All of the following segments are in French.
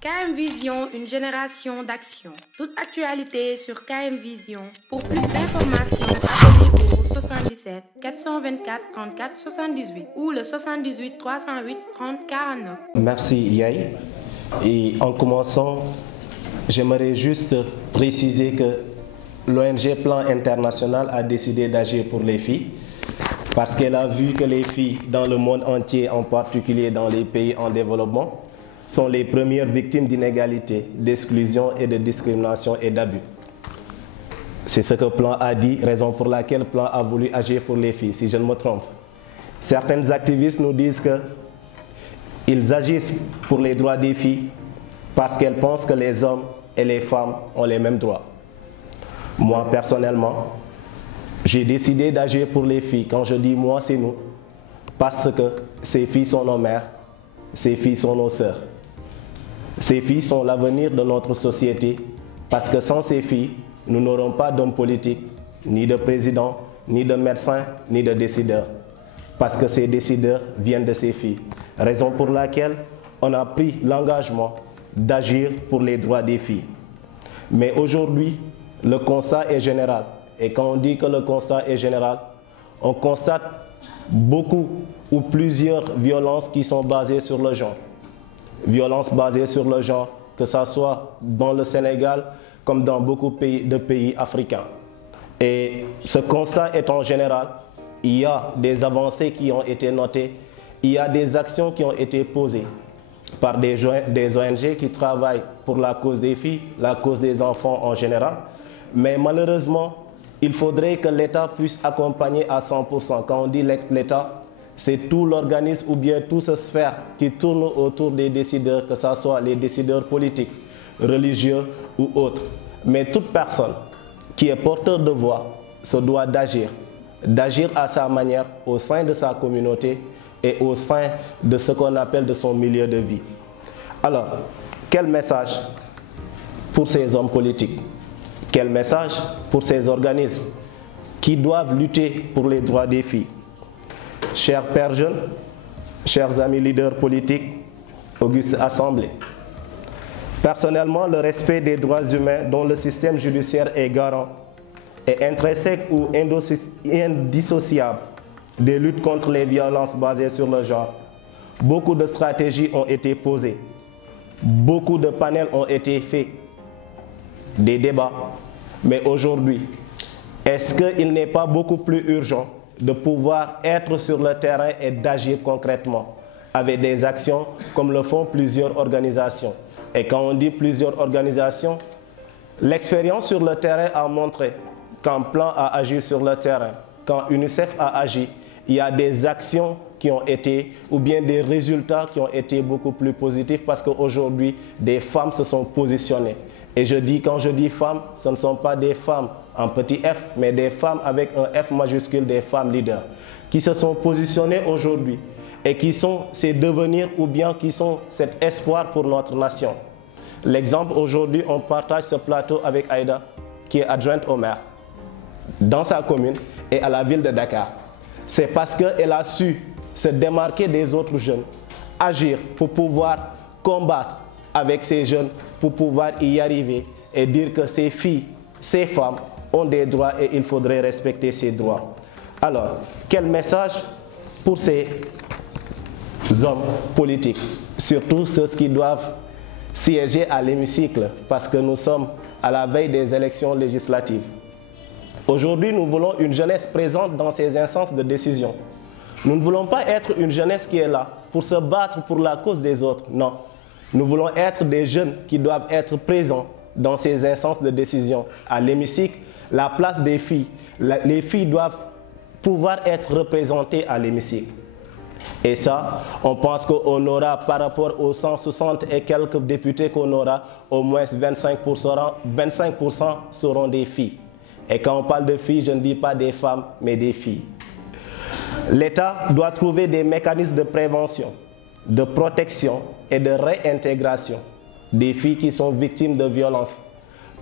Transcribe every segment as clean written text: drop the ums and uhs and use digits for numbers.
KM Vision, une génération d'action. Toute actualité sur KM Vision. Pour plus d'informations, appelez au 77 424 34 78 ou le 78 308 30 49. Merci Yaye. Et en commençant, j'aimerais juste préciser que l'ONG Plan International a décidé d'agir pour les filles parce qu'elle a vu que les filles dans le monde entier, en particulier dans les pays en développement, sont les premières victimes d'inégalités, d'exclusion et de discrimination et d'abus. C'est ce que Plan a dit, raison pour laquelle Plan a voulu agir pour les filles, si je ne me trompe. Certains activistes nous disent qu'ils agissent pour les droits des filles parce qu'elles pensent que les hommes et les femmes ont les mêmes droits. Moi, personnellement, j'ai décidé d'agir pour les filles. Quand je dis moi, c'est nous, parce que ces filles sont nos mères, ces filles sont nos sœurs. Ces filles sont l'avenir de notre société, parce que sans ces filles, nous n'aurons pas d'hommes politiques, ni de présidents, ni de médecins, ni de décideurs. Parce que ces décideurs viennent de ces filles. Raison pour laquelle on a pris l'engagement d'agir pour les droits des filles. Mais aujourd'hui, le constat est général. Et quand on dit que le constat est général, on constate beaucoup ou plusieurs violences qui sont basées sur le genre. Violences basées sur le genre, que ce soit dans le Sénégal comme dans beaucoup de pays africains. Et ce constat étant général, il y a des avancées qui ont été notées, il y a des actions qui ont été posées par des ONG qui travaillent pour la cause des filles, la cause des enfants en général. Mais malheureusement, il faudrait que l'État puisse accompagner à 100%. Quand on dit l'État, c'est tout l'organisme ou bien toute cette sphère qui tourne autour des décideurs, que ce soit les décideurs politiques, religieux ou autres. Mais toute personne qui est porteur de voix se doit d'agir à sa manière au sein de sa communauté et au sein de ce qu'on appelle de son milieu de vie. Alors, quel message pour ces hommes politiques? Quel message pour ces organismes qui doivent lutter pour les droits des filles? Chers pères jeunes, chers amis leaders politiques, auguste assemblée, personnellement, le respect des droits humains dont le système judiciaire est garant est intrinsèque ou indissociable des luttes contre les violences basées sur le genre. Beaucoup de stratégies ont été posées, beaucoup de panels ont été faits, des débats. Mais aujourd'hui, est-ce qu'il n'est pas beaucoup plus urgent de pouvoir être sur le terrain et d'agir concrètement avec des actions comme le font plusieurs organisations? Et quand on dit plusieurs organisations, l'expérience sur le terrain a montré quand Plan a agi sur le terrain, quand UNICEF a agi, il y a des actions qui ont été, ou bien des résultats qui ont été beaucoup plus positifs parce qu'aujourd'hui, des femmes se sont positionnées. Et quand je dis femmes, ce ne sont pas des femmes en petit f, mais des femmes avec un F majuscule, des femmes leaders, qui se sont positionnées aujourd'hui et qui sont ces devenirs ou bien qui sont cet espoir pour notre nation. L'exemple, aujourd'hui, on partage ce plateau avec Aïda, qui est adjointe au maire, dans sa commune et à la ville de Dakar. C'est parce qu'elle a su se démarquer des autres jeunes, agir pour pouvoir combattre avec ces jeunes, pour pouvoir y arriver et dire que ces filles, ces femmes ont des droits et il faudrait respecter ces droits. Alors, quel message pour ces hommes politiques, surtout ceux qui doivent siéger à l'hémicycle parce que nous sommes à la veille des élections législatives. Aujourd'hui, nous voulons une jeunesse présente dans ces instances de décision. Nous ne voulons pas être une jeunesse qui est là pour se battre pour la cause des autres, non. Nous voulons être des jeunes qui doivent être présents dans ces instances de décision. À l'hémicycle, la place des filles. Les filles doivent pouvoir être représentées à l'hémicycle. Et ça, on pense qu'on aura, par rapport aux 160 et quelques députés qu'on aura, au moins 25% seront des filles. Et quand on parle de filles, je ne dis pas des femmes, mais des filles. L'État doit trouver des mécanismes de prévention, de protection et de réintégration des filles qui sont victimes de violences.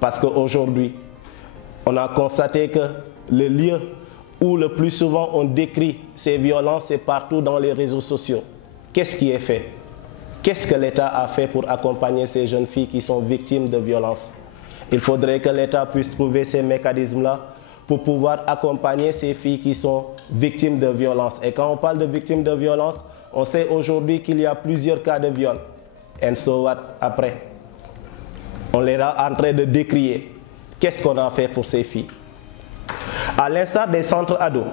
Parce qu'aujourd'hui, on a constaté que le lieu où le plus souvent on décrit ces violences, c'est partout dans les réseaux sociaux. Qu'est-ce qui est fait? Qu'est-ce que l'État a fait pour accompagner ces jeunes filles qui sont victimes de violences? Il faudrait que l'État puisse trouver ces mécanismes-là pour pouvoir accompagner ces filles qui sont victimes de violences. Et quand on parle de victimes de violences, on sait aujourd'hui qu'il y a plusieurs cas de viol. And so what après? On les est en train de décrier. Qu'est-ce qu'on a fait pour ces filles? À l'instar des centres ados,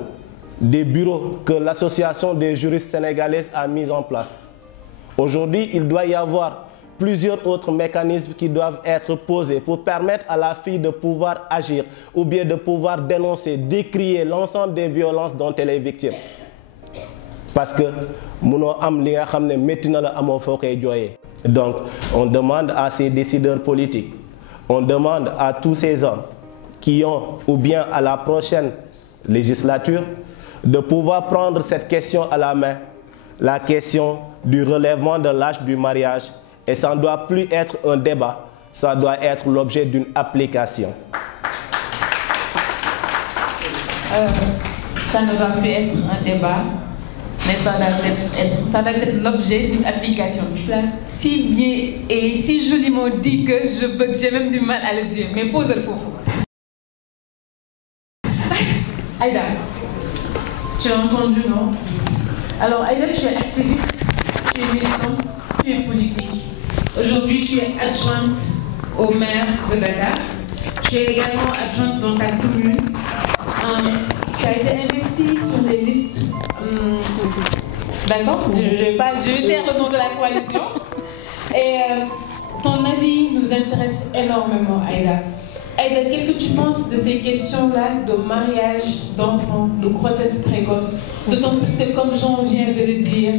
des bureaux que l'Association des juristes sénégalaises a mis en place, aujourd'hui, il doit y avoir plusieurs autres mécanismes qui doivent être posés pour permettre à la fille de pouvoir agir ou bien de pouvoir dénoncer, décrier l'ensemble des violences dont elle est victime. Parce que donc, on demande à ces décideurs politiques, on demande à tous ces hommes qui ont, ou bien à la prochaine législature, de pouvoir prendre cette question à la main, la question du relèvement de l'âge du mariage. Et ça ne doit plus être un débat, ça doit être l'objet d'une application. Ça ne doit plus être un débat, mais ça doit être l'objet d'une application. Si bien et si joliment dit que j'ai même du mal à le dire, mais pose le faux. Aïda, tu as entendu, non? Alors Aïda, tu es activiste, tu es militante, tu es politique. Aujourd'hui, tu es adjointe au maire de Dakar. Tu es également adjointe dans ta commune. Tu as été investie sur les listes. D'accord? Je vais taire le nom de la coalition. Et ton avis nous intéresse énormément, Aïda. Aïda, qu'est-ce que tu penses de ces questions-là de mariage, d'enfants, de grossesse précoce? D'autant plus que, comme Jean vient de le dire,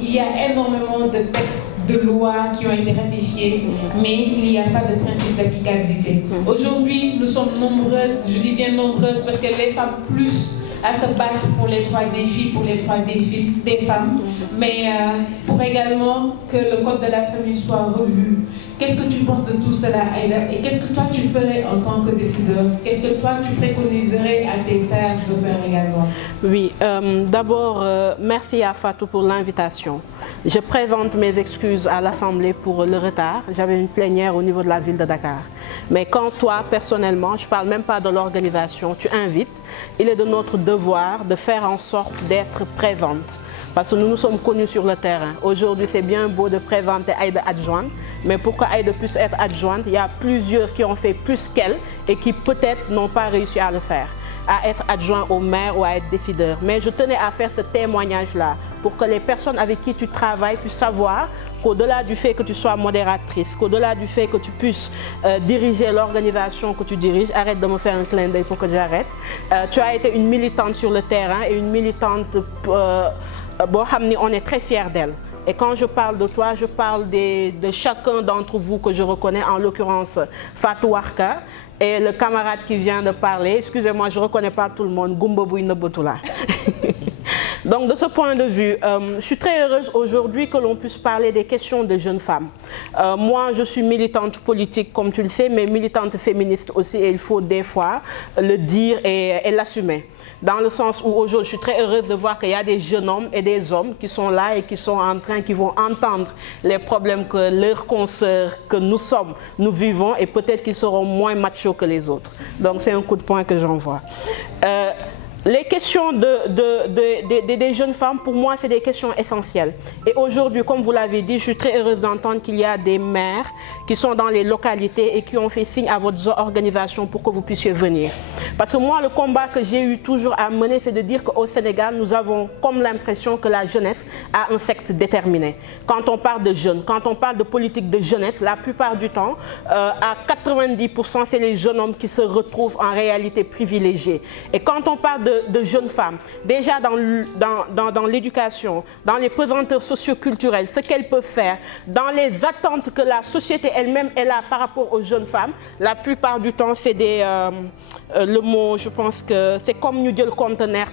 il y a énormément de textes de lois qui ont été ratifiés, mais il n'y a pas de principe d'applicabilité. Aujourd'hui, nous sommes nombreuses, je dis bien nombreuses, parce que les femmes plus à se battre pour les droits des filles, pour les droits des femmes, mais pour également que le code de la famille soit revu. Qu'est-ce que tu penses de tout cela, Aïda? Et qu'est-ce que toi tu ferais en tant que décideur? Qu'est-ce que toi tu préconiserais à tes pairs de faire également? Oui, d'abord, merci à Fatou pour l'invitation. Je présente mes excuses à l'Assemblée pour le retard. J'avais une plénière au niveau de la ville de Dakar. Mais quand toi, personnellement, je ne parle même pas de l'organisation, tu invites, il est de notre devoir de faire en sorte d'être présente. Parce que nous nous sommes connus sur le terrain. Aujourd'hui, c'est bien beau de présenter Aïda adjointe, mais pour qu'Aïda puisse être adjointe, il y a plusieurs qui ont fait plus qu'elle et qui peut-être n'ont pas réussi à le faire, à être adjoint au maire ou à être décideur. Mais je tenais à faire ce témoignage-là pour que les personnes avec qui tu travailles puissent savoir qu'au-delà du fait que tu sois modératrice, qu'au-delà du fait que tu puisses diriger l'organisation que tu diriges, arrête de me faire un clin d'œil pour que j'arrête. Tu as été une militante sur le terrain et une militante, on est très fiers d'elle. Et quand je parle de toi, je parle de chacun d'entre vous que je reconnais, en l'occurrence Fatou Warka et le camarade qui vient de parler. Excusez-moi, je ne reconnais pas tout le monde. Gumbobouy Nobotula. Donc de ce point de vue, je suis très heureuse aujourd'hui que l'on puisse parler des questions de jeunes femmes. Moi, je suis militante politique, comme tu le sais, mais militante féministe aussi, et il faut des fois le dire et l'assumer. Dans le sens où aujourd'hui, je suis très heureuse de voir qu'il y a des jeunes hommes et des hommes qui sont là et qui sont en train, qui vont entendre les problèmes que leurs consoeurs, que nous sommes, nous vivons, et peut-être qu'ils seront moins machos que les autres. Donc c'est un coup de poing que j'envoie. Les questions des jeunes femmes, pour moi, c'est des questions essentielles. Et aujourd'hui, comme vous l'avez dit, je suis très heureuse d'entendre qu'il y a des maires qui sont dans les localités et qui ont fait signe à votre organisation pour que vous puissiez venir. Parce que moi, le combat que j'ai eu toujours à mener, c'est de dire qu'au Sénégal, nous avons comme l'impression que la jeunesse a un sexe déterminé. Quand on parle de jeunes, quand on parle de politique de jeunesse, la plupart du temps, à 90%, c'est les jeunes hommes qui se retrouvent en réalité privilégiés. Et quand on parle de jeunes femmes, déjà dans l'éducation, dans les pesanteurs socioculturelles, ce qu'elles peuvent faire, dans les attentes que la société elle-même est là par rapport aux jeunes femmes, la plupart du temps, c'est des... le mot, je pense que c'est comme nous dire le conteneur,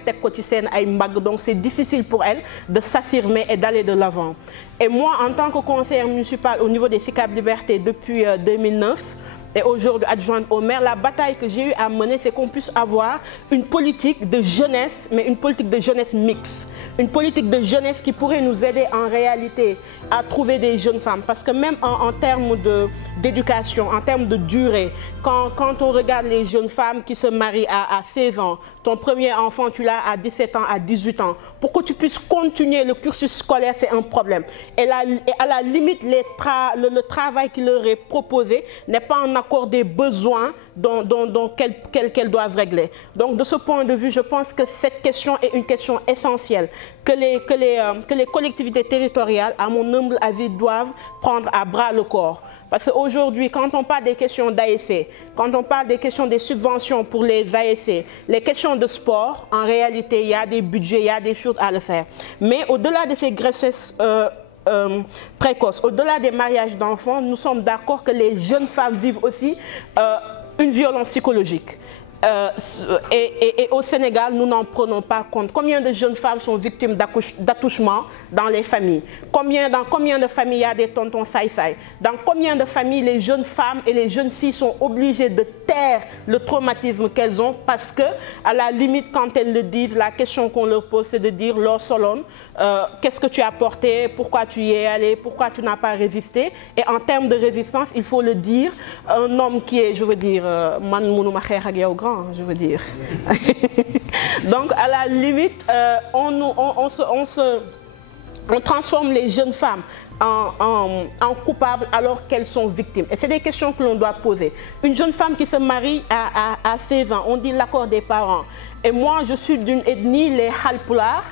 donc c'est difficile pour elles de s'affirmer et d'aller de l'avant. Et moi, en tant que conseillère municipale au niveau des SICAP Liberté depuis 2009, et aujourd'hui adjointe au maire, la bataille que j'ai eu à mener, c'est qu'on puisse avoir une politique de jeunesse, mais une politique de jeunesse mixte. une politique de jeunesse qui pourrait nous aider en réalité à trouver des jeunes femmes. Parce que même en termes d'éducation, en termes de durée, quand on regarde les jeunes femmes qui se marient à 16 ans, ton premier enfant, tu l'as à 17 ans, à 18 ans, pour que tu puisses continuer le cursus scolaire, c'est un problème. Et à la limite, le travail qui leur est proposé n'est pas en accord des besoins qu'elles doivent régler. Donc, de ce point de vue, je pense que cette question est une question essentielle que les collectivités territoriales, à mon humble avis, doivent prendre à bras le corps. Parce qu'aujourd'hui, quand on parle des questions d'ASC, quand on parle des questions des subventions pour les ASC, les questions de sport, en réalité, il y a des budgets, il y a des choses à le faire. Mais au-delà de ces grossesses précoces, au-delà des mariages d'enfants, nous sommes d'accord que les jeunes femmes vivent aussi une violence psychologique. Et au Sénégal, nous n'en prenons pas compte. Combien de jeunes femmes sont victimes d'attouchements dans les familles? Dans combien de familles il y a des tontons saï-saï? Dans combien de familles les jeunes femmes et les jeunes filles sont obligées de taire le traumatisme qu'elles ont parce que, à la limite, quand elles le disent, la question qu'on leur pose, c'est de dire « Lors Solon, qu'est-ce que tu as porté? Pourquoi tu y es allé? Pourquoi tu n'as pas résisté ?» Et en termes de résistance, il faut le dire, un homme qui est, je veux dire, man mounou ma kher ak yow grand, je veux dire. Donc, à la limite, on transforme les jeunes femmes en coupables alors qu'elles sont victimes. Et c'est des questions que l'on doit poser. Une jeune femme qui se marie à 16 ans, on dit l'accord des parents. Et moi, je suis d'une ethnie, les Halpulaar,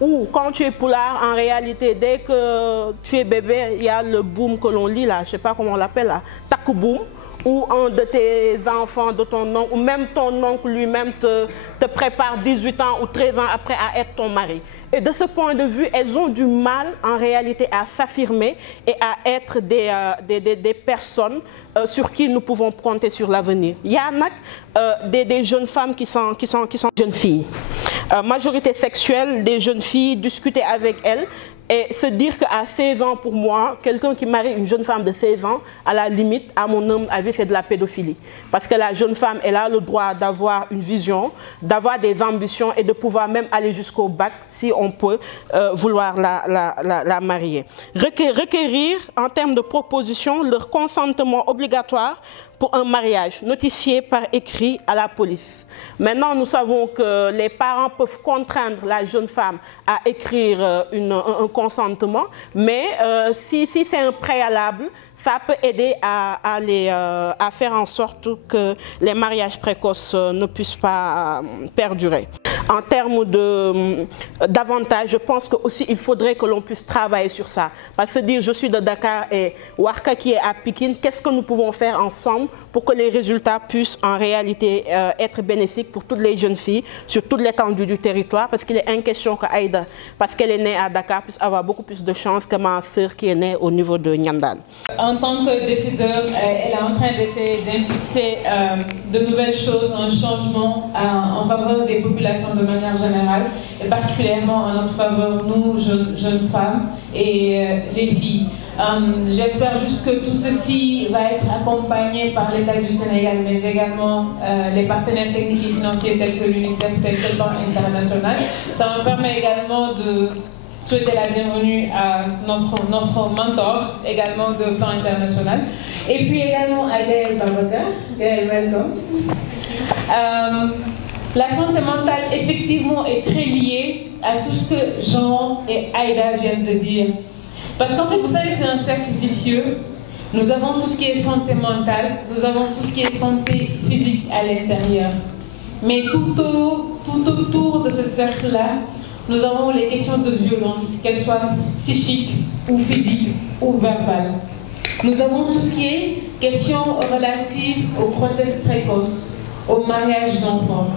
où quand tu es Pulaar, en réalité, dès que tu es bébé, il y a le boom que l'on lit là, je ne sais pas comment on l'appelle là, takuboum, où un de tes enfants, de ton oncle, ou même ton oncle lui-même te prépare 18 ans ou 13 ans après à être ton mari. Et de ce point de vue, elles ont du mal en réalité à s'affirmer et à être des personnes sur qui nous pouvons compter sur l'avenir. Il y a des jeunes femmes qui sont jeunes filles. Majorité sexuelle des jeunes filles, discuter avec elles et se dire qu'à 16 ans, pour moi, quelqu'un qui marie une jeune femme de 16 ans, à la limite, à mon humble avis, c'est de la pédophilie. Parce que la jeune femme, elle a le droit d'avoir une vision, d'avoir des ambitions et de pouvoir même aller jusqu'au bac si on peut vouloir la marier. Requérir, en termes de proposition, leur consentement obligatoire pour un mariage notifié par écrit à la police. Maintenant, nous savons que les parents peuvent contraindre la jeune femme à écrire un consentement, mais si c'est un préalable, ça peut aider à faire en sorte que les mariages précoces ne puissent pas perdurer. En termes d'avantages, je pense qu'aussi il faudrait que l'on puisse travailler sur ça. Parce que dire je suis de Dakar et Warka qui est à Pikine, qu'est-ce que nous pouvons faire ensemble pour que les résultats puissent en réalité être bénéfiques pour toutes les jeunes filles sur toute l'étendue du territoire? Parce qu'il est question qu'Aïda, parce qu'elle est née à Dakar, puisse avoir beaucoup plus de chances que ma sœur qui est née au niveau de Nyandan. En tant que décideur, elle est en train d'essayer d'impulser de nouvelles choses, un changement en faveur des populations de manière générale, et particulièrement en notre faveur, nous, jeunes femmes et les filles. J'espère juste que tout ceci va être accompagné par l'État du Sénégal, mais également les partenaires techniques et financiers tels que l'UNICEF, tels que le Banque international. Ça me permet également de souhaiter la bienvenue à notre mentor, également de plan international. Et puis également à Gaël Babacar. Gaël, welcome. La santé mentale, effectivement, est très liée à tout ce que Jean et Aïda viennent de dire. Parce qu'en fait, vous savez, c'est un cercle vicieux. Nous avons tout ce qui est santé mentale, nous avons tout ce qui est santé physique à l'intérieur. Mais tout autour de ce cercle-là, nous avons les questions de violence, qu'elles soient psychiques ou physiques ou verbales. Nous avons tout ce qui est questions relatives aux grossesses précoces, au mariage d'enfants.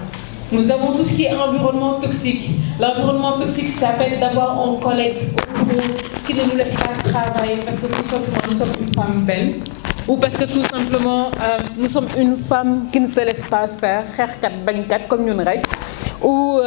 Nous avons tout ce qui est environnement toxique. L'environnement toxique s'appelle d'avoir un collègue au bureau qui ne nous laisse pas travailler parce que tout simplement nous sommes une femme belle ou parce que tout simplement nous sommes une femme qui ne se laisse pas faire, comme nous ou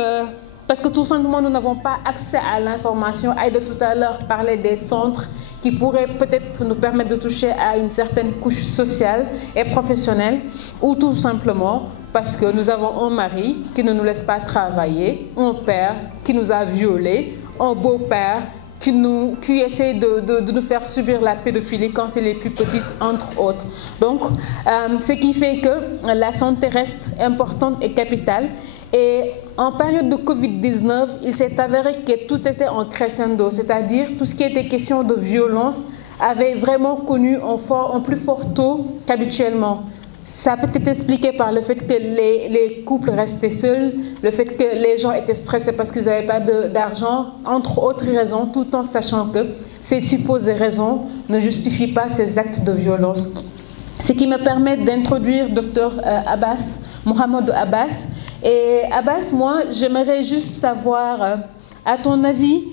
parce que tout simplement nous n'avons pas accès à l'information. Aïda tout à l'heure parlait des centres qui pourraient peut-être nous permettre de toucher à une certaine couche sociale et professionnelle ou tout simplement parce que nous avons un mari qui ne nous laisse pas travailler, un père qui nous a violés, un beau-père qui essaie de nous faire subir la pédophilie quand c'est les plus petites, entre autres. Donc, ce qui fait que la santé reste importante et capitale. Et en période de Covid-19, il s'est avéré que tout était en crescendo, c'est-à-dire tout ce qui était question de violence avait vraiment connu un plus fort taux qu'habituellement. Ça peut être expliqué par le fait que les couples restaient seuls, le fait que les gens étaient stressés parce qu'ils n'avaient pas d'argent, entre autres raisons, tout en sachant que ces supposées raisons ne justifient pas ces actes de violence. Ce qui me permet d'introduire Dr Abbas, Mohamed Abbas. Et Abbas, moi, j'aimerais juste savoir, à ton avis,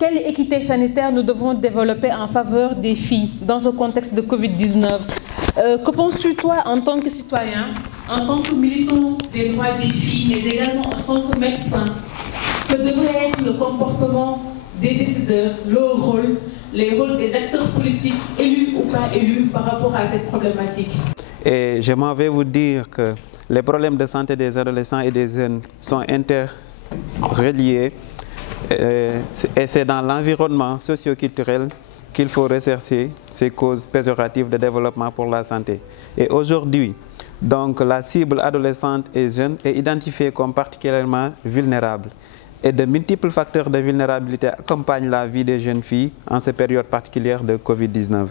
quelle équité sanitaire nous devons développer en faveur des filles dans ce contexte de Covid-19 ? Que penses-tu, toi, en tant que citoyen, en tant que militant des droits des filles, mais également en tant que médecin, que devrait être le comportement des décideurs, leur rôle, les rôles des acteurs politiques, élus ou pas élus, par rapport à cette problématique? Et je m'en vais vous dire que les problèmes de santé des adolescents et des jeunes sont interreliés. Et c'est dans l'environnement socio-culturel qu'il faut rechercher ces causes péjoratives de développement pour la santé. Et aujourd'hui, donc, la cible adolescente et jeune est identifiée comme particulièrement vulnérable. Et de multiples facteurs de vulnérabilité accompagnent la vie des jeunes filles en cette période particulière de Covid-19.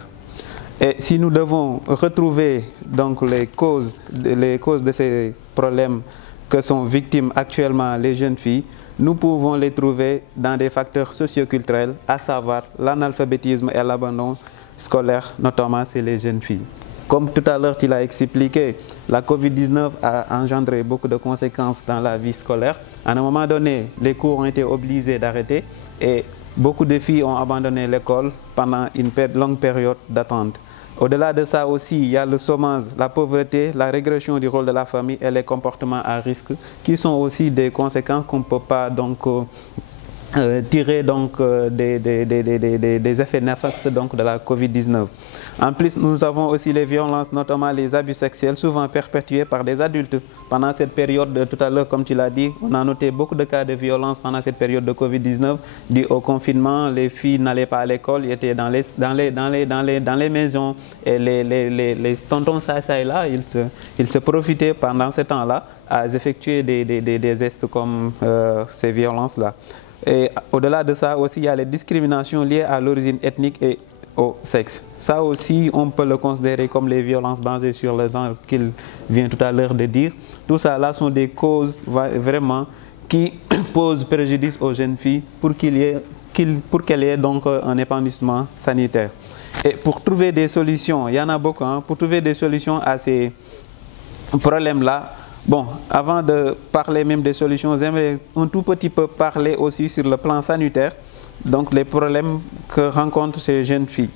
Et si nous devons retrouver donc, les causes de ces problèmes que sont victimes actuellement les jeunes filles, nous pouvons les trouver dans des facteurs socioculturels, à savoir l'analphabétisme et l'abandon scolaire, notamment chez les jeunes filles. Comme tout à l'heure tu l'as expliqué, la Covid-19 a engendré beaucoup de conséquences dans la vie scolaire. À un moment donné, les cours ont été obligés d'arrêter et beaucoup de filles ont abandonné l'école pendant une longue période d'attente. Au-delà de ça aussi, il y a le chômage, la pauvreté, la régression du rôle de la famille et les comportements à risque qui sont aussi des conséquences qu'on ne peut pas donc, tirer donc, des effets néfastes donc, de la Covid-19. En plus, nous avons aussi les violences, notamment les abus sexuels, souvent perpétués par des adultes. Pendant cette période, tout à l'heure, comme tu l'as dit, on a noté beaucoup de cas de violence pendant cette période de Covid-19. Dû au confinement, les filles n'allaient pas à l'école, ils étaient dans les maisons. Et les tontons ça et là, ils se profitaient pendant ce temps-là à effectuer des gestes comme ces violences-là. Et au-delà de ça aussi, il y a les discriminations liées à l'origine ethnique et au sexe. Ça aussi, on peut le considérer comme les violences basées sur le genre qu'il vient tout à l'heure de dire. Tout ça là sont des causes vraiment qui posent préjudice aux jeunes filles pour qu'elles aient donc un épanouissement sanitaire. Et pour trouver des solutions, il y en a beaucoup, hein, pour trouver des solutions à ces problèmes-là. Bon, avant de parler même des solutions, j'aimerais un tout petit peu parler aussi sur le plan sanitaire, donc les problèmes que rencontrent ces jeunes filles.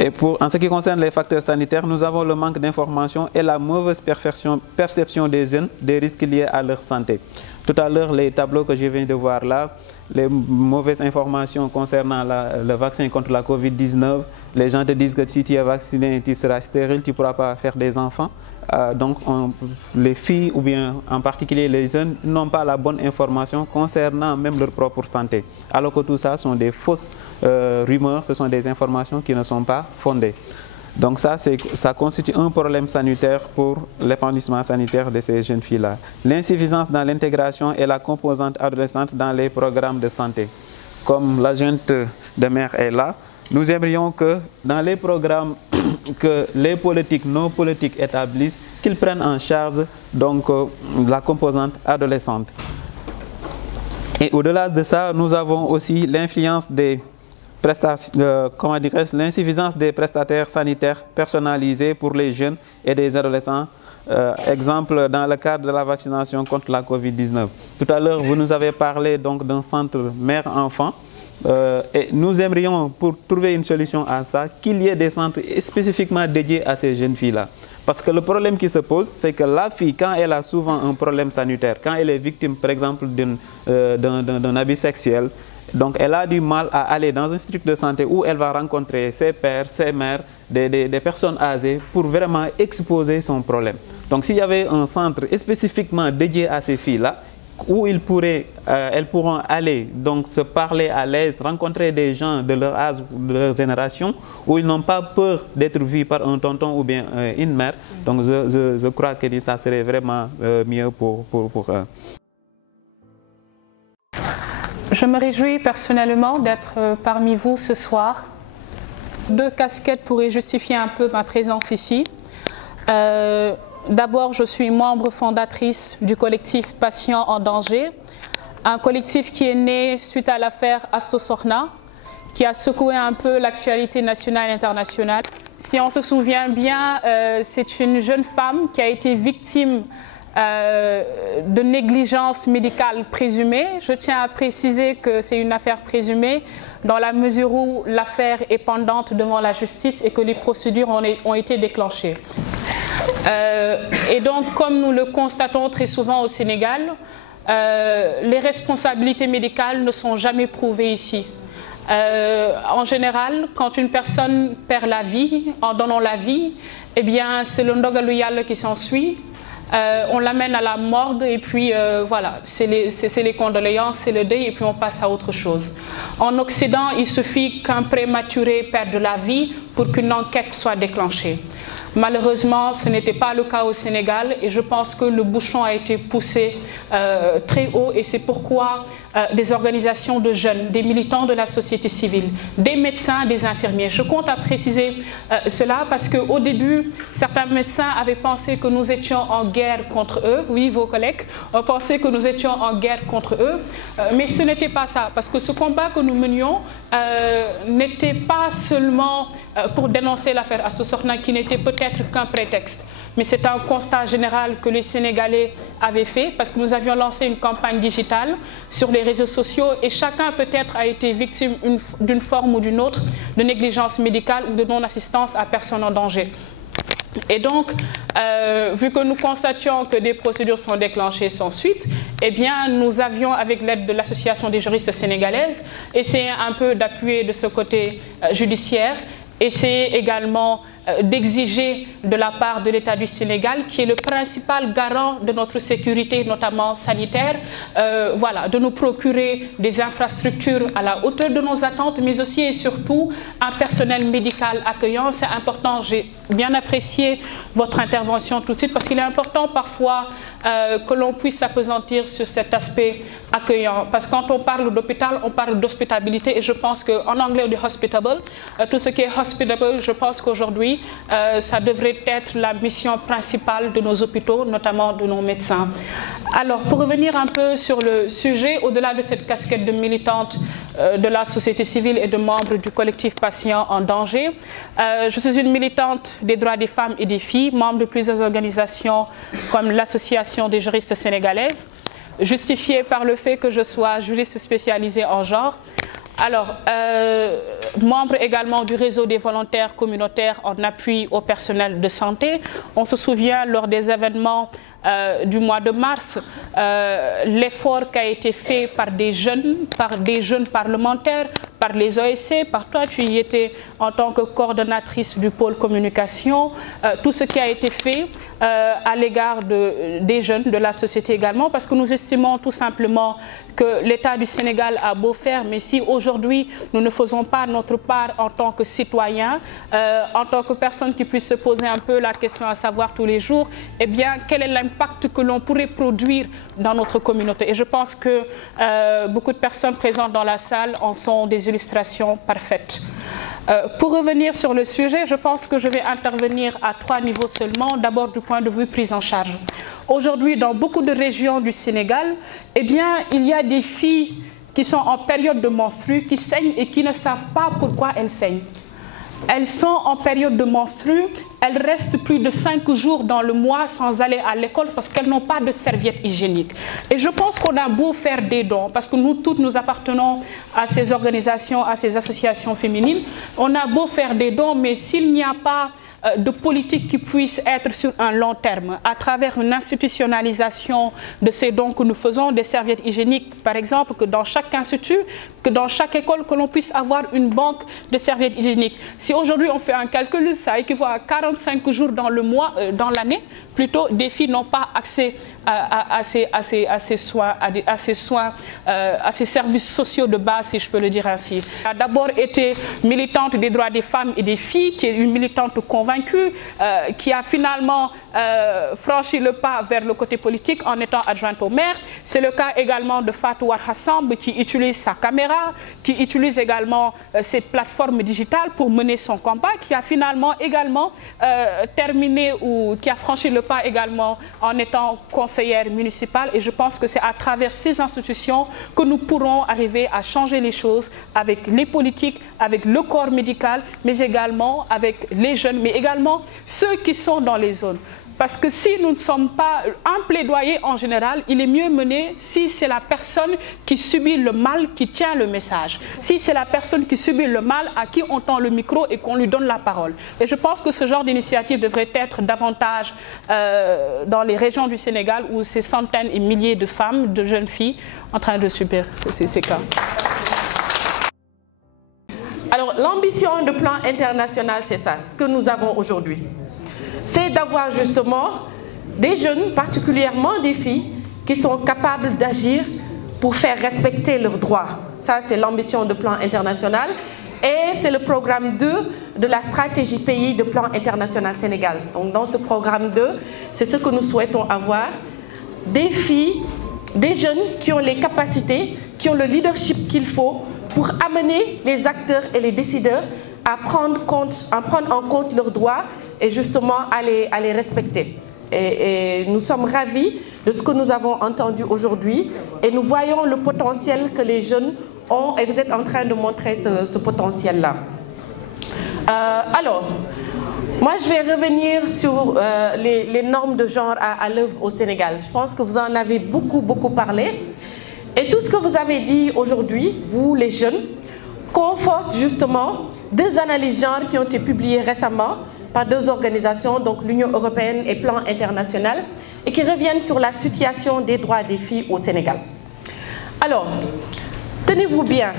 Et en ce qui concerne les facteurs sanitaires, nous avons le manque d'information et la mauvaise perception des jeunes des risques liés à leur santé. Tout à l'heure, les tableaux que je viens de voir là, les mauvaises informations concernant le vaccin contre la Covid-19, les gens te disent que si tu es vacciné, tu seras stérile, tu ne pourras pas faire des enfants. Donc les filles, ou bien en particulier les jeunes, n'ont pas la bonne information concernant même leur propre santé. Alors que tout ça sont des fausses rumeurs, ce sont des informations qui ne sont pas fondées. Donc ça constitue un problème sanitaire pour l'épanouissement sanitaire de ces jeunes filles-là. L'insuffisance dans l'intégration et la composante adolescente dans les programmes de santé. Comme l'adjointe de maire est là, nous aimerions que dans les programmes que les politiques, nos politiques établissent, qu'ils prennent en charge donc, la composante adolescente. Et au-delà de ça, nous avons aussi l'influence des l'insuffisance des prestataires sanitaires personnalisés pour les jeunes et les adolescents. Exemple, dans le cadre de la vaccination contre la Covid-19. Tout à l'heure, vous nous avez parlé d'un centre mère-enfant. Et nous aimerions, pour trouver une solution à ça, qu'il y ait des centres spécifiquement dédiés à ces jeunes filles-là. Parce que le problème qui se pose, c'est que la fille, quand elle a souvent un problème sanitaire, quand elle est victime, par exemple, d'un abus sexuel, Donc elle a du mal à aller dans un district de santé où elle va rencontrer ses pères, ses mères, des personnes âgées pour vraiment exposer son problème. Donc s'il y avait un centre spécifiquement dédié à ces filles-là, où elles pourront aller, donc se parler à l'aise, rencontrer des gens de leur âge, de leur génération, où ils n'ont pas peur d'être vus par un tonton ou bien une mère. Donc je crois que ça serait vraiment mieux pour eux. Je me réjouis personnellement d'être parmi vous ce soir. 2 casquettes pourraient justifier un peu ma présence ici. D'abord, je suis membre fondatrice du collectif Patients en danger, un collectif qui est né suite à l'affaire Astou Sokhna, qui a secoué un peu l'actualité nationale et internationale. Si on se souvient bien, c'est une jeune femme qui a été victime de négligence médicale présumée. Je tiens à préciser que c'est une affaire présumée dans la mesure où l'affaire est pendante devant la justice et que les procédures ont été déclenchées. Et donc, comme nous le constatons très souvent au Sénégal, les responsabilités médicales ne sont jamais prouvées ici. En général, quand une personne perd la vie, en donnant la vie, eh bien, c'est le ndogalu yalla qui s'ensuit. On l'amène à la morgue et puis voilà, c'est les condoléances, c'est le deuil et puis on passe à autre chose. En Occident, il suffit qu'un prématuré perde la vie pour qu'une enquête soit déclenchée. Malheureusement, ce n'était pas le cas au Sénégal et je pense que le bouchon a été poussé très haut et c'est pourquoi des organisations de jeunes, des militants de la société civile, des médecins, des infirmiers. Je compte à préciser cela parce qu'au début, certains médecins avaient pensé que nous étions en guerre contre eux. Oui, vos collègues ont pensé que nous étions en guerre contre eux, mais ce n'était pas ça parce que ce combat que nous menions n'était pas seulement pour dénoncer l'affaire Astou Sokhna qui n'était peut-être qu'un prétexte. Mais c'est un constat général que les Sénégalais avaient fait parce que nous avions lancé une campagne digitale sur les réseaux sociaux et chacun peut-être a été victime d'une forme ou d'une autre de négligence médicale ou de non-assistance à personne en danger. Et donc, vu que nous constations que des procédures sont déclenchées sans suite, eh bien, nous avions, avec l'aide de l'Association des juristes sénégalaises, essayé un peu d'appuyer de ce côté judiciaire, essayer également d'exiger de la part de l'État du Sénégal, qui est le principal garant de notre sécurité, notamment sanitaire, voilà, de nous procurer des infrastructures à la hauteur de nos attentes, mais aussi et surtout un personnel médical accueillant. C'est important, j'ai bien apprécié votre intervention tout de suite, parce qu'il est important parfois que l'on puisse s'appesantir sur cet aspect accueillant. Parce que quand on parle d'hôpital, on parle d'hospitabilité, et je pense qu'en anglais on dit hospitable. Tout ce qui est hospitable, je pense qu'aujourd'hui, ça devrait être la mission principale de nos hôpitaux, notamment de nos médecins. Alors, pour revenir un peu sur le sujet, au-delà de cette casquette de militante de la société civile et de membre du collectif Patients en danger, je suis une militante des droits des femmes et des filles, membre de plusieurs organisations comme l'Association des juristes sénégalaises, justifiée par le fait que je sois juriste spécialisée en genre. Alors, membre également du réseau des volontaires communautaires en appui au personnel de santé. On se souvient lors des événements du mois de mars, l'effort qui a été fait par des jeunes parlementaires, par les OSC, par toi, tu y étais en tant que coordonnatrice du pôle communication, tout ce qui a été fait à l'égard des jeunes, de la société également, parce que nous estimons tout simplement que l'État du Sénégal a beau faire, mais si aujourd'hui nous ne faisons pas notre part en tant que citoyens, en tant que personnes qui puissent se poser un peu la question à savoir tous les jours, eh bien, quel est l'impact que l'on pourrait produire dans notre communauté? Et je pense que beaucoup de personnes présentes dans la salle en sont des illustrations parfaites. Pour revenir sur le sujet, je pense que je vais intervenir à 3 niveaux seulement. D'abord du point de vue prise en charge. Aujourd'hui, dans beaucoup de régions du Sénégal, eh bien, il y a des filles qui sont en période de menstrues, qui saignent et qui ne savent pas pourquoi elles saignent. elles sont en période de menstru, elles restent plus de 5 jours dans le mois sans aller à l'école parce qu'elles n'ont pas de serviettes hygiéniques. Et je pense qu'on a beau faire des dons, parce que nous toutes nous appartenons à ces organisations, à ces associations féminines, on a beau faire des dons, mais s'il n'y a pas de politique qui puisse être sur un long terme, à travers une institutionnalisation de ces dons que nous faisons, des serviettes hygiéniques, par exemple, que dans chaque institut, que dans chaque école, que l'on puisse avoir une banque de serviettes hygiéniques. Si aujourd'hui on fait un calcul, ça équivaut à 45 jours dans le mois, dans l'année, plutôt, des filles n'ont pas accès à ces soins, à ces services sociaux de base, si je peux le dire ainsi. Elle a d'abord été militante des droits des femmes et des filles, qui est une militante convaincue, qui a finalement franchi le pas vers le côté politique en étant adjointe au maire. C'est le cas également de Fatou Hassamb, qui utilise sa caméra, qui utilise également cette plateforme digitale pour mener son combat, qui a finalement également terminé ou qui a franchi le pas également en étant conseillère municipale. Et je pense que c'est à travers ces institutions que nous pourrons arriver à changer les choses avec les politiques, avec le corps médical, mais également avec les jeunes, mais également ceux qui sont dans les zones. Parce que si nous ne sommes pas un plaidoyer en général, il est mieux mené si c'est la personne qui subit le mal qui tient le message. Si c'est la personne qui subit le mal à qui on tend le micro et qu'on lui donne la parole. Et je pense que ce genre d'initiative devrait être davantage dans les régions du Sénégal où ces centaines et milliers de femmes, de jeunes filles en train de subir ces cas. Alors l'ambition de plan international, c'est ça, ce que nous avons aujourd'hui. C'est d'avoir justement des jeunes, particulièrement des filles, qui sont capables d'agir pour faire respecter leurs droits. Ça, c'est l'ambition de plan international. Et c'est le programme 2 de la stratégie pays de plan international Sénégal. Donc dans ce programme 2, c'est ce que nous souhaitons avoir. Des filles, des jeunes qui ont les capacités, qui ont le leadership qu'il faut pour amener les acteurs et les décideurs à prendre en compte leurs droits et justement à les respecter. Et nous sommes ravis de ce que nous avons entendu aujourd'hui et nous voyons le potentiel que les jeunes ont et vous êtes en train de montrer ce potentiel-là. Alors, moi je vais revenir sur les normes de genre à l'œuvre au Sénégal. Je pense que vous en avez beaucoup parlé. Et tout ce que vous avez dit aujourd'hui, vous les jeunes, conforte justement deux analyses genre qui ont été publiées récemment par deux organisations, donc l'Union européenne et Plan international, et qui reviennent sur la situation des droits des filles au Sénégal. Alors, tenez-vous bien,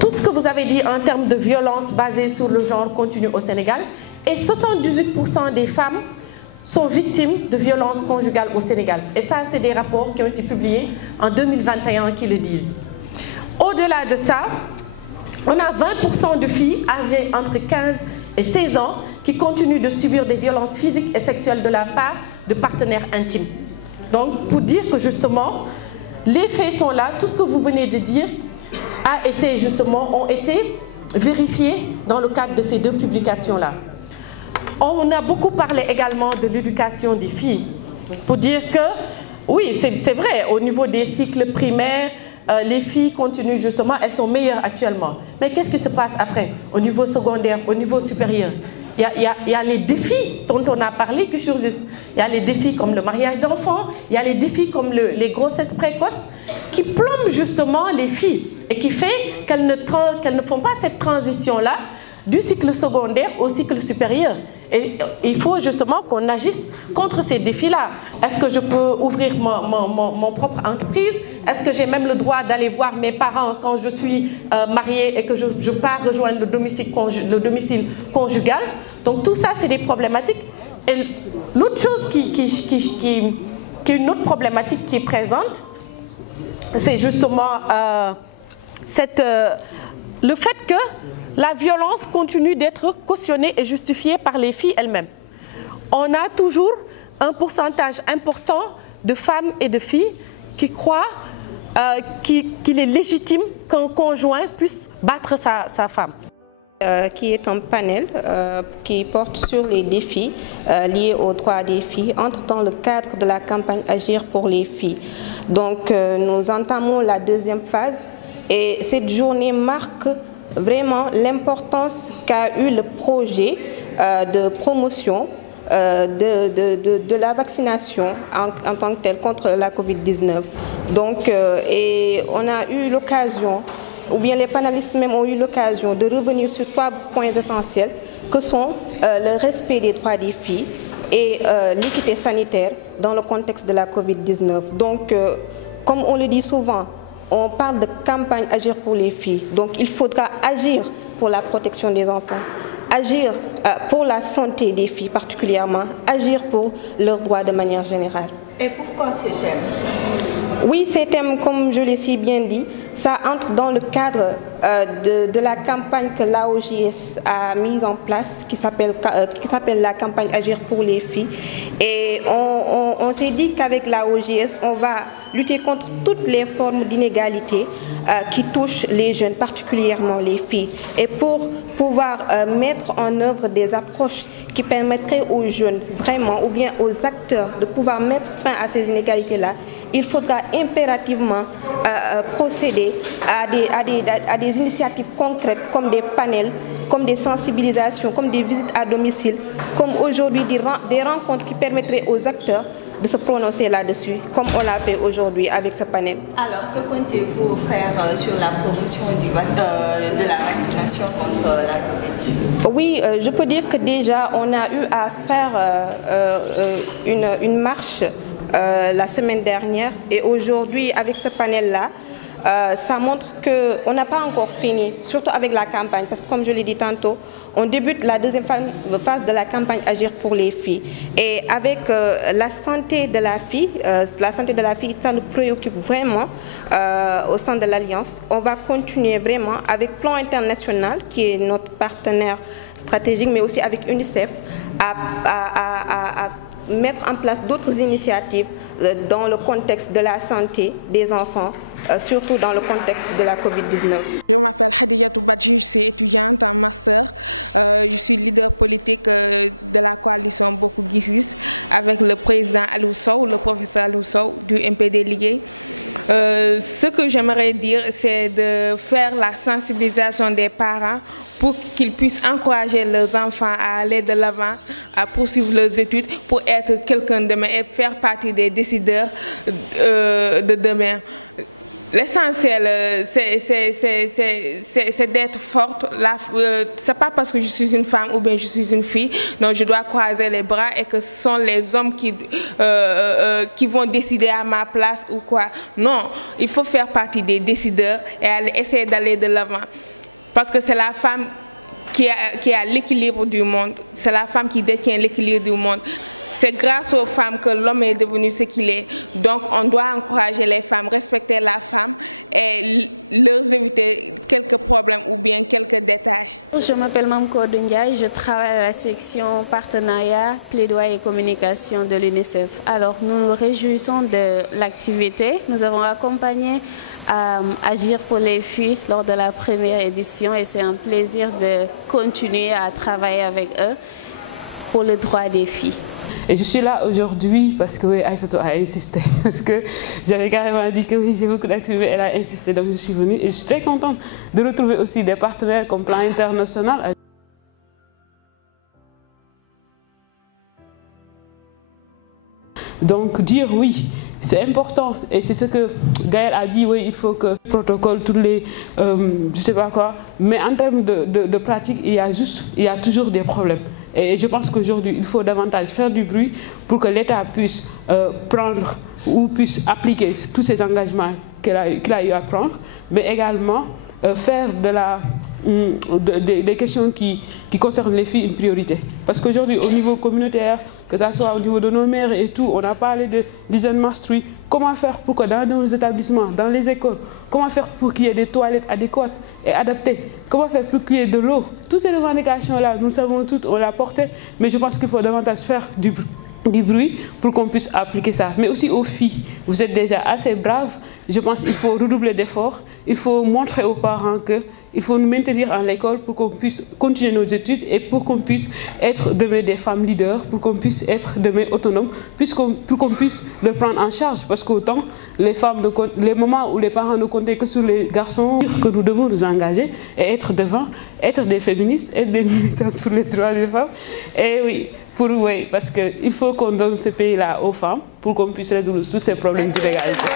tout ce que vous avez dit en termes de violence basée sur le genre continue au Sénégal, et 78% des femmes sont victimes de violences conjugales au Sénégal. Et ça, c'est des rapports qui ont été publiés en 2021 qui le disent. Au-delà de ça, on a 20% de filles âgées entre 15 et 16 ans qui continuent de subir des violences physiques et sexuelles de la part de partenaires intimes. Donc, pour dire que justement, les faits sont là, tout ce que vous venez de dire ont été vérifiés dans le cadre de ces deux publications-là. On a beaucoup parlé également de l'éducation des filles, pour dire que, oui, c'est vrai, au niveau des cycles primaires, les filles continuent justement, elles sont meilleures actuellement. Mais qu'est-ce qui se passe après, au niveau secondaire, au niveau supérieur? Il y a les défis dont on a parlé qui surgissent. Il y a les défis comme le mariage d'enfants, il y a les défis comme les grossesses précoces qui plombent justement les filles et qui fait qu'elles ne font pas cette transition-là du cycle secondaire au cycle supérieur. Et il faut justement qu'on agisse contre ces défis-là. Est-ce que je peux ouvrir mon propre entreprise? Est-ce que j'ai même le droit d'aller voir mes parents quand je suis mariée et que je pars rejoindre le domicile conjugal? Donc tout ça, c'est des problématiques. Et l'autre chose qui est une autre problématique qui est présente, c'est justement le fait que la violence continue d'être cautionnée et justifiée par les filles elles-mêmes. On a toujours un pourcentage important de femmes et de filles qui croient qu'il est légitime qu'un conjoint puisse battre sa femme. Qui est un panel qui porte sur les défis liés aux droits des filles, entre dans le cadre de la campagne Agir pour les filles. Donc nous entamons la deuxième phase et cette journée marque vraiment l'importance qu'a eu le projet de promotion de la vaccination en tant que telle contre la Covid-19. Donc, et on a eu l'occasion, ou bien les panélistes même ont eu l'occasion de revenir sur 3 points essentiels que sont le respect des droits des filles et l'équité sanitaire dans le contexte de la Covid-19. Donc, comme on le dit souvent, on parle de campagne Agir pour les filles. Donc, il faudra agir pour la protection des enfants, agir pour la santé des filles particulièrement, agir pour leurs droits de manière générale. Et pourquoi ces thèmes? Oui, ces thèmes, comme je l'ai si bien dit, ça entre dans le cadre de la campagne que l'AOJS a mise en place, qui s'appelle la campagne Agir pour les filles. Et on s'est dit qu'avec l'AOJS, on va lutter contre toutes les formes d'inégalité qui touchent les jeunes, particulièrement les filles. Et pour pouvoir mettre en œuvre des approches qui permettraient aux jeunes, vraiment, ou bien aux acteurs, de pouvoir mettre fin à ces inégalités-là, il faudra impérativement procéder à des initiatives concrètes comme des panels, comme des sensibilisations, comme des visites à domicile, comme aujourd'hui des rencontres qui permettraient aux acteurs de se prononcer là-dessus, comme on l'a fait aujourd'hui avec ce panel. Alors, que comptez-vous faire sur la promotion de la vaccination contre la Covid? Oui, je peux dire que déjà, on a eu à faire une marche la semaine dernière, et aujourd'hui avec ce panel-là, ça montre qu'on n'a pas encore fini, surtout avec la campagne, parce que comme je l'ai dit tantôt, on débute la deuxième phase de la campagne Agir pour les filles. Et avec la santé de la fille, ça nous préoccupe vraiment au sein de l'Alliance. On va continuer vraiment avec Plan International, qui est notre partenaire stratégique, mais aussi avec UNICEF, à mettre en place d'autres initiatives dans le contexte de la santé des enfants, surtout dans le contexte de la Covid-19. Je m'appelle Mamko Ndiaye, je travaille à la section partenariat, plaidoyer et communication de l'UNICEF. Alors nous nous réjouissons de l'activité. Nous avons accompagné Agir pour les filles lors de la première édition et c'est un plaisir de continuer à travailler avec eux pour le droit des filles. Et je suis là aujourd'hui parce que oui, Aïssatou a insisté, parce que j'avais carrément dit que oui, j'ai beaucoup d'activités, elle a insisté, donc je suis venue et je suis très contente de retrouver aussi des partenaires comme Plan International. Donc dire oui, c'est important et c'est ce que Gaël a dit, oui, il faut que le protocole, tous les, je sais pas quoi, mais en termes de pratique, il y a toujours des problèmes. Et je pense qu'aujourd'hui, il faut davantage faire du bruit pour que l'État puisse prendre ou puisse appliquer tous ces engagements qu'il a eu à prendre, mais également faire des questions qui concernent les filles une priorité. Parce qu'aujourd'hui, au niveau communautaire, que ce soit au niveau de nos mères et tout, on a parlé de l'hygiène menstruelle. Comment faire pour que dans nos établissements, dans les écoles, comment faire pour qu'il y ait des toilettes adéquates et adaptées? Comment faire pour qu'il y ait de l'eau? Toutes ces revendications-là, nous le savons toutes, on l'a porté, mais je pense qu'il faut davantage faire du bruit pour qu'on puisse appliquer ça. Mais aussi aux filles, vous êtes déjà assez braves, je pense qu'il faut redoubler d'efforts, il faut montrer aux parents qu'il faut nous maintenir à l'école pour qu'on puisse continuer nos études et pour qu'on puisse être demain des femmes leaders, pour qu'on puisse être demain autonomes, pour qu'on puisse le prendre en charge. Parce qu'autant, les femmes, les moments où les parents ne comptaient que sur les garçons, que nous devons nous engager et être devant, être des féministes, être des militantes pour les droits des femmes. Et oui, parce qu'il faut qu'on donne ce pays-là aux femmes pour qu'on puisse résoudre tous ces problèmes d'illégalité.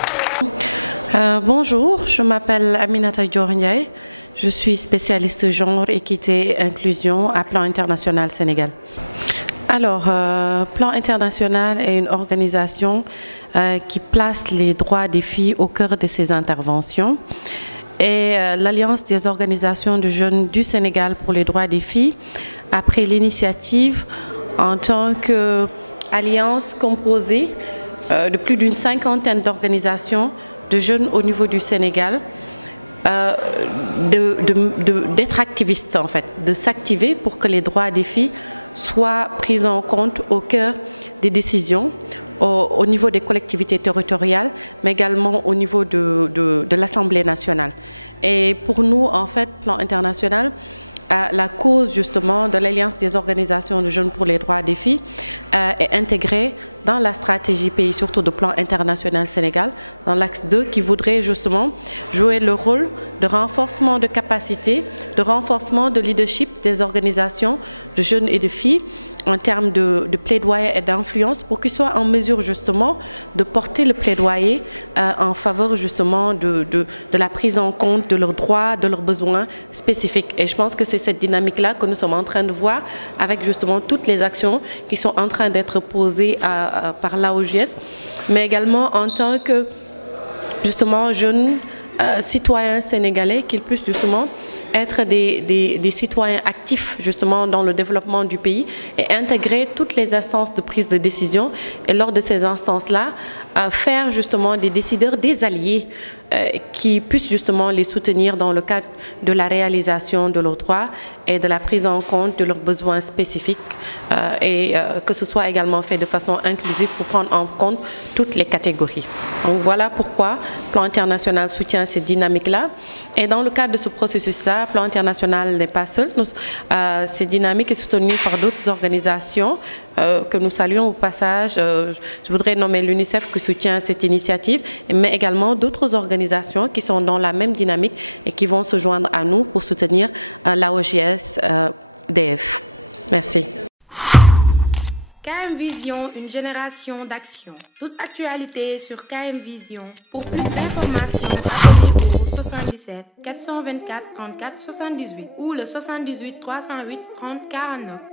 KM Vision, une génération d'action. Toute actualité sur KM Vision. Pour plus d'informations, appelez au 77 424 34 78 ou le 78 308 30 49.